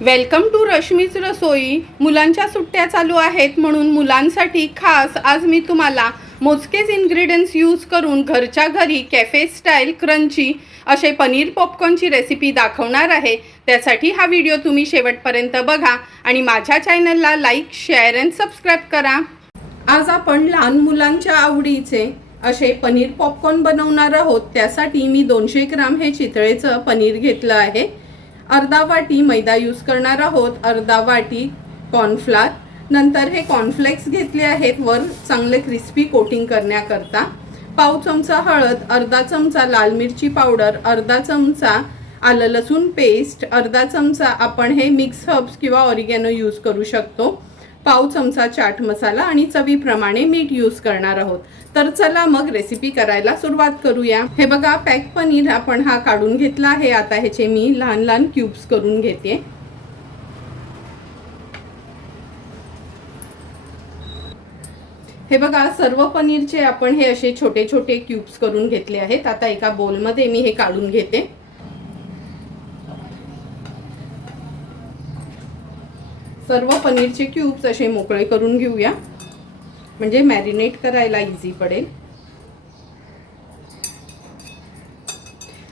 Welcome to रश्मीच रसोई। मुलांच्या सुट्ट्या चालू आहेत म्हणून मुलांसाठी खास आज मी तुम्हाला मोजकेच इन्ग्रेडियंट्स यूज करून घरच्या घरी कॅफे स्टाईल क्रंची असे पनीर पॉपकॉर्नची रेसिपी दाखवणार आहे। त्यासाठी हा व्हिडिओ तुम्ही शेवटपर्यंत बघा आणि माझ्या चॅनलला लाईक, शेअर अँड सबस्क्राईब करा। आज आपण लहान मुलांच्या आवडीचे असे पनीर पॉपकॉर्न बनवणार आहोत। त्यासाठी मी 200 ग्राम हे चितळेचं पनीर घेतलं आहे। अर्धा वाटी मैदा यूज करणार आहोत, अर्धा वाटी कॉर्नफ्लोअर, नंतर हे कॉर्नफ्लेक्स घेतले आहेत वर चांगले क्रिस्पी कोटिंग करण्याकरता, पाव चमचा हळद, अर्धा चमचा लाल मिरची पावडर, अर्धा चमचा आलं लसूण पेस्ट, अर्धा चमचा आपण हे मिक्स हर्ब्स किंवा ऑरिगॅनो यूज करू शकतो, पाव चमचा चाट मसाला आणि चवीप्रमाणे मीठ यूज करणार आहोत। तर चला मग रेसिपी करायला सुरुवात करूया। हे बघा पॅक पनीर आपण हा काढून घेतला आहे। आता ह्याचे मी लहान लहान क्यूब्स करून घेते। हे बघा सर्व पनीरचे आपण हे असे छोटे छोटे क्यूब्स करून घेतले आहेत। आता एका बोलमध्ये मी हे काढून घेते। सर्व पनीरचे क्यूब्स असे मोकळे करून घेऊया, म्हणजे मॅरिनेट करायला इझी पडेल।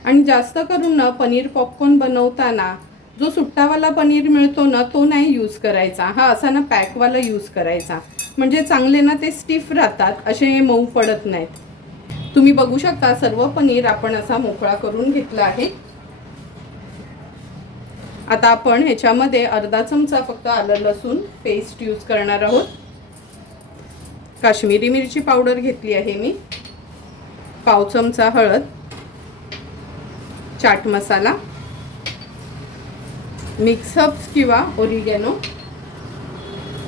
आणि जास्त करून ना पनीर पॉपकॉर्न बनवताना जो सुट्टावाला पनीर मिळतो ना तो नाही यूज करायचा, हा असा ना पॅकवाला यूज करायचा, म्हणजे चांगले ना ते स्टिफ राहतात, असे मऊ पडत नाहीत। तुम्ही बघू शकता सर्व पनीर आपण असा मोकळा करून घेतला आहे। आता आपण ह्याच्यामध्ये अर्धा चमचा फक्त आलं लसूण पेस्ट यूज करणार आहोत। काश्मीरी मिरची पावडर घेतली आहे मी, पाव चमचा हळद, चाट मसाला, मिक्स हर्ब्स किंवा ऑरिगॅनो,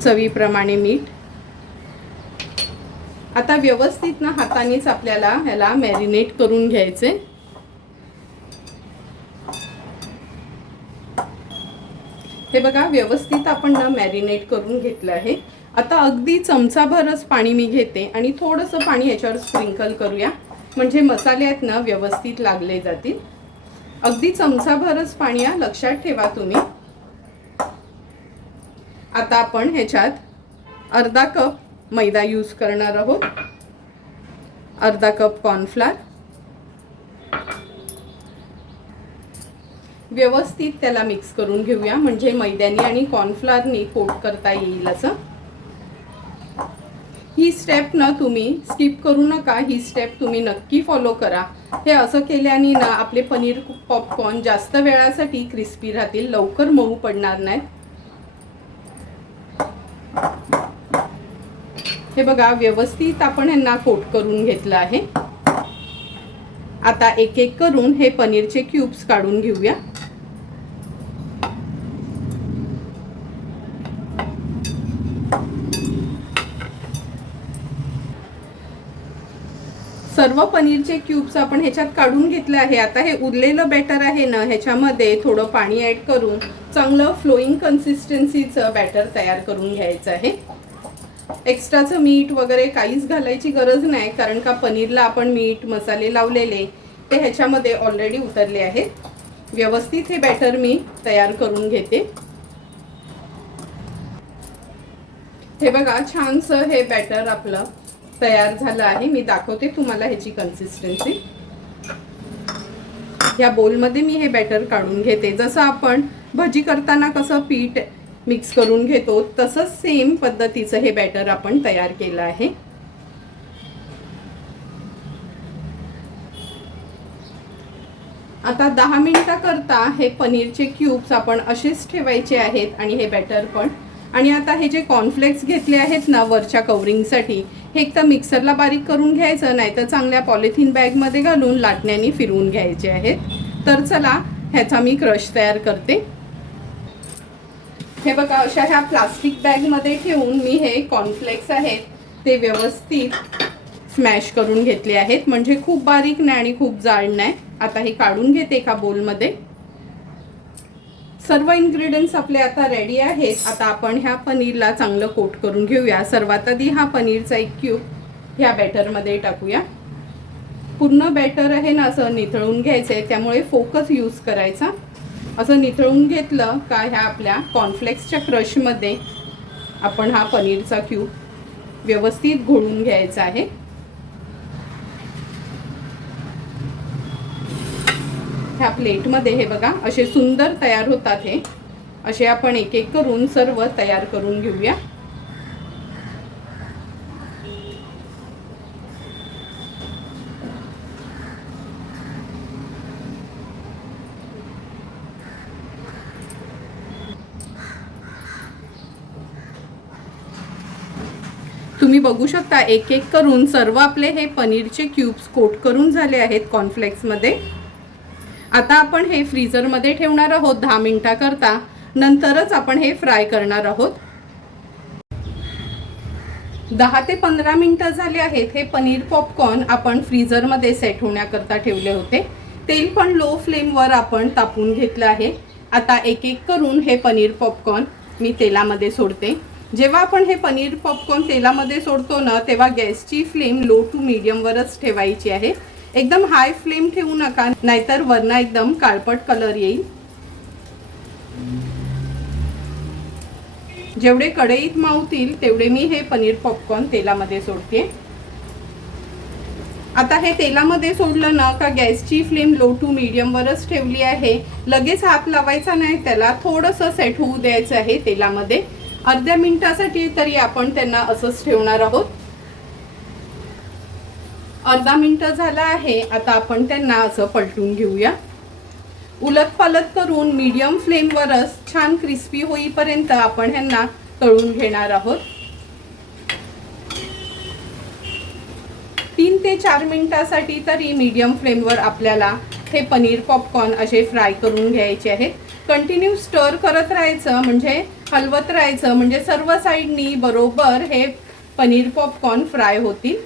चवीप्रमाणे मीठ। आता व्यवस्थित ना हातानेच आपल्याला ह्याला मॅरिनेट करून घ्यायचे। हे बघा व्यवस्थित आपण ना मॅरिनेट करून घेतलं आहे। आता अगदी चमचाभरच पाणी मी घेते आणि थोडंसं पाणी याच्यावर स्प्रिंकल करूया, म्हणजे मसाले आहेत ना व्यवस्थित लागले जातील। अगदी चमचाभरच पाणी आहे, लक्षात ठेवा तुम्ही। आता आपण ह्याच्यात अर्धा कप मैदा यूज करणार आहोत, अर्धा कप कॉर्नफ्लोअर, व्यवस्थित त्याला मिक्स करून घेऊया, म्हणजे मैद्याने आणि कॉर्नफ्लोअरने कोट करता येईल असं। ही स्टेप ना तुम्ही स्किप करू नका, ही स्टेप तुम्ही नक्की फॉलो करा। हे असं केल्याने ना आपले पनीर पॉपकॉर्न जास्त वेळासाठी क्रिस्पी राहतील, लवकर मऊ पडणार नाहीत। हे बघा व्यवस्थित आपण यांना कोट करून घेतलं आहे। आता एक एक करून हे पनीरचे क्यूब्स काढून घेऊया। सर्व पनीरचे क्यूब्स आपण ह्याच्यात काढून घेतले आहे। आता हे उरलेलं बॅटर आहे ना ह्याच्यामध्ये थोडं पाणी ॲड करून चांगलं फ्लोईंग कन्सिस्टन्सीचं बॅटर तयार करून घ्यायचं आहे। एक्स्ट्राचं मीठ वगैरे काहीच घालायची गरज नाही, कारण का पनीरला आपण मीठ मसाले लावलेले ते ह्याच्यामध्ये ऑलरेडी उतरले आहेत। व्यवस्थित हे बॅटर मी तयार करून घेते। हे बघा छानसं हे बॅटर आपलं तयार झालं आहे। मी दाखवते तुम्हाला ह्याची कन्सिस्टन्सी। या बोलमध्ये मी हे बॅटर काढून घेते। जसं आपण भजी करताना कसं पीठ मिक्स करून घेतो तसंच सेम पद्धतीचं हे बॅटर आपण तयार केलं आहे। आता 10 मिनिटाकरता हे पनीरचे क्यूब्स आपण असेच ठेवायचे आहेत आणि हे बॅटर पण। आणि आता हे जे कॉर्नफ्लेक्स घेतले आहेत ना वरच्या कवरिंगसाठी, हे एक तर मिक्सरला बारीक करून घ्यायचं, नाही तर चांगल्या पॉलिथिन बॅगमध्ये घालून लाटण्याने फिरवून घ्यायचे आहेत। तर चला ह्याचा मी क्रश तयार करते। हे बघा अशा ह्या प्लास्टिक बॅगमध्ये ठेवून मी हे कॉर्नफ्लेक्स आहेत ते व्यवस्थित स्मॅश करून घेतले आहेत, म्हणजे खूप बारीक नाही आणि खूप जाड नाही। आता हे काढून घेते एका बोलमध्ये। सर्व इन्ग्रेडियंट्स आपले आता रेडी आहेत। आता आपण ह्या पनीरला चांगलं कोट करून घेऊया। सर्वात आधी हा पनीरचा एक क्यूब ह्या बॅटरमध्ये टाकूया। पूर्ण बॅटर आहे ना असं निथळून घ्यायचं आहे, त्यामुळे फोकस यूज करायचा। असं निथळून घेतलं का ह्या आपल्या कॉर्नफ्लेक्सच्या क्रशमध्ये आपण हा पनीरचा क्यूब व्यवस्थित घोळून घ्यायचा आहे. ह्या प्लेटमध्ये हे बघा असे सुंदर तयार होतात. हे असे आपण एक एक करून सर्व तयार करून घेऊया. तुम्ही बघू शकता एक एक करून सर्व आपले हे पनीरचे क्यूब्स कोट करून झाले आहेत कॉर्नफ्लेक्समध्ये. आता आपण हे फ्रीझरमध्ये ठेवणार आहोत 10 मिनिटाकरता. नंतरच आपण हे फ्राय करणार आहोत. 10 ते 15 मिनिटं झाले आहेत. हे पनीर पॉपकॉर्न आपण फ्रीझरमध्ये सेट होण्याकरता ठेवले होते. तेल पण लो फ्लेमवर आपण तापून घेतलं आहे. आता एक एक करून हे पनीर पॉपकॉर्न मी तेलामध्ये सोडते. जेव्हा आपण हे पनीर पॉपकॉर्न तेलामध्ये सोडतो ना, तेव्हा गॅसची फ्लेम लो टू मीडियमवरच ठेवायची आहे. एकदम हाय फ्लेम ठेवू नका, नाहीतर वरनं एकदम काळपट कलर येईल. जेवढे कढईत मावतील तेवढे मी हे पनीर पॉपकॉर्न तेलामध्ये सोडते. आता हे तेलामध्ये सोडलं ना का गॅसची फ्लेम लो टू मीडियमवरच ठेवली आहे. लगेच हात लावायचा नाही, त्याला थोडंसं सेट होऊ द्यायचं आहे तेलामध्ये. अर्ध्या मिनिटासाठी तरी आपण त्यांना असंच ठेवणार आहोत. अर्धा मिनिट झाला आहे. आता आपण त्यांना असं पलटून घेऊया. उलट पालट करून मीडियम फ्लेमवरच छान क्रिस्पी होईपर्यंत आपण ह्यांना तळून घेणार आहोत. 3 ते 4 मिनिटासाठी तरी मीडियम फ्लेमवर आपल्याला हे पनीर पॉपकॉर्न असे फ्राय करून घ्यायचे आहेत. कंटिन्यू स्टर करत राहायचं, म्हणजे हलवत राहायचं, म्हणजे सर्व साईडनी बरोबर हे पनीर पॉपकॉर्न फ्राय होतील.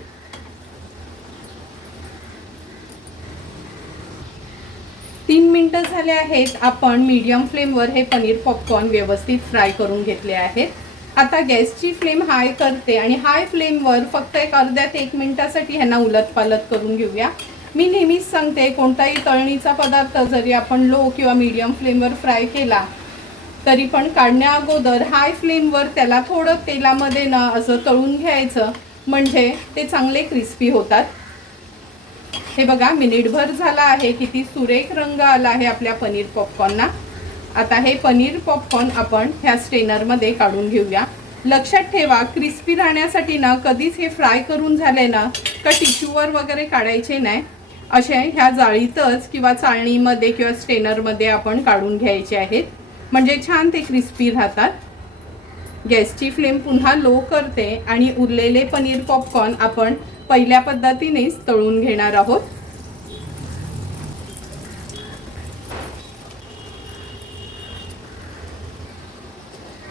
तीन मिनिटं झाले आहेत. आपण मीडियम फ्लेमवर हे पनीर पॉपकॉर्न व्यवस्थित फ्राय करून घेतले आहेत. आता गॅसची फ्लेम हाय करते आणि हाय फ्लेमवर फक्त एक अर्ध्या ते 1 मिनिटासाठी ह्यांना उलटपालट करून घेऊया. मी नेहमीच सांगते, कोणताही तळणीचा पदार्थ जरी आपण लो किंवा मीडियम फ्लेमवर फ्राय केला तरी पण काढण्या अगोदर हाय फ्लेमवर त्याला थोडं तेलामध्ये ना असं तळून घ्यायचं, म्हणजे ते चांगले क्रिस्पी होतात. हे बघा मिनिटभर झाला आहे. किती सुरेख रंग आला आहे आपल्या पनीर पॉपकॉर्नला. आता हे पनीर पॉपकॉर्न आपण ह्या स्ट्रेनरमध्ये काढून घेऊया. लक्षात ठेवा, क्रिस्पी राहण्यासाठी ना कधीच हे फ्राय करून झाले ना का टिश्यूवर वगैरे काढायचे नाही. असे ह्या जाळीतच किंवा चाळणीमध्ये किंवा स्ट्रेनरमध्ये आपण काढून घ्यायचे आहेत, म्हणजे छान ते क्रिस्पी राहतात. गॅसची फ्लेम पुन्हा लो करते आणि उरलेले पनीर पॉपकॉर्न आपण पहिल्या पद्धतीनेच तळून घेणार आहोत.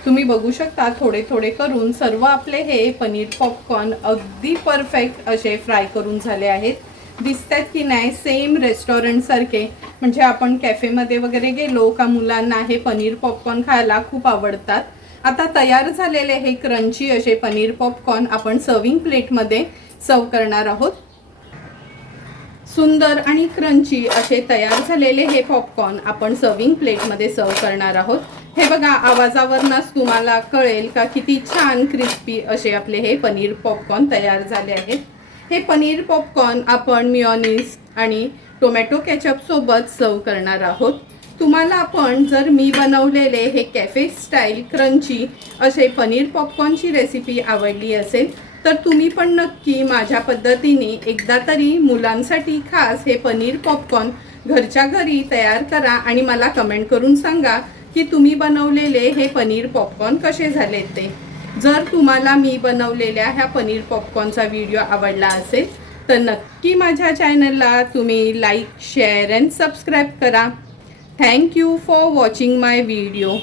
तुम्ही बघू शकता थोडे थोडे करून सर्व आपले हे पनीर पॉपकॉर्न अगदी परफेक्ट असे फ्राय करून झाले आहेत. दिसतात की नाही सेम रेस्टॉरंट सारखे. म्हणजे आपण कॅफेमध्ये वगैरे गेलो का मुलांना हे पनीर पॉपकॉर्न खायला खूप आवडतात. आता तयार झालेले हे क्रंची असे पनीर पॉपकॉर्न आपण सर्विंग प्लेटमध्ये सर्व करणार आहोत. सुंदर आणि क्रंची असे तयार झालेले हे पॉपकॉर्न आपण सर्विंग प्लेटमध्ये सर्व करणार आहोत. हे बघा, आवाजावरूनच तुम्हाला कळेल का किती छान क्रिस्पी असे आपले हे पनीर पॉपकॉर्न तयार झाले आहेत. हे पनीर पॉपकॉर्न आपण मेयोनीज आणि टोमॅटो केचप सोबत सर्व करणार आहोत. तुम्हाला आपण जर मी बनवलेले हे कॅफे स्टाईल क्रंची असे पनीर पॉपकॉर्नची रेसिपी आवडली असेल तर तुम्ही पण नक्की माझ्या पद्धतीने एकदा तरी मुलांसाठी खास हे पनीर पॉपकॉर्न घरच्या घरी तयार करा आणि मला कमेंट करून सांगा की तुम्ही बनवलेले हे पनीर पॉपकॉर्न कसे झाले ते. जर तुम्हाला मी बनवलेल्या ह्या पनीर पॉपकॉर्नचा व्हिडिओ आवडला असेल तर नक्की माझ्या चॅनलला तुम्ही लाईक, शेअर अँड सबस्क्राईब करा. Thank you for watching my video.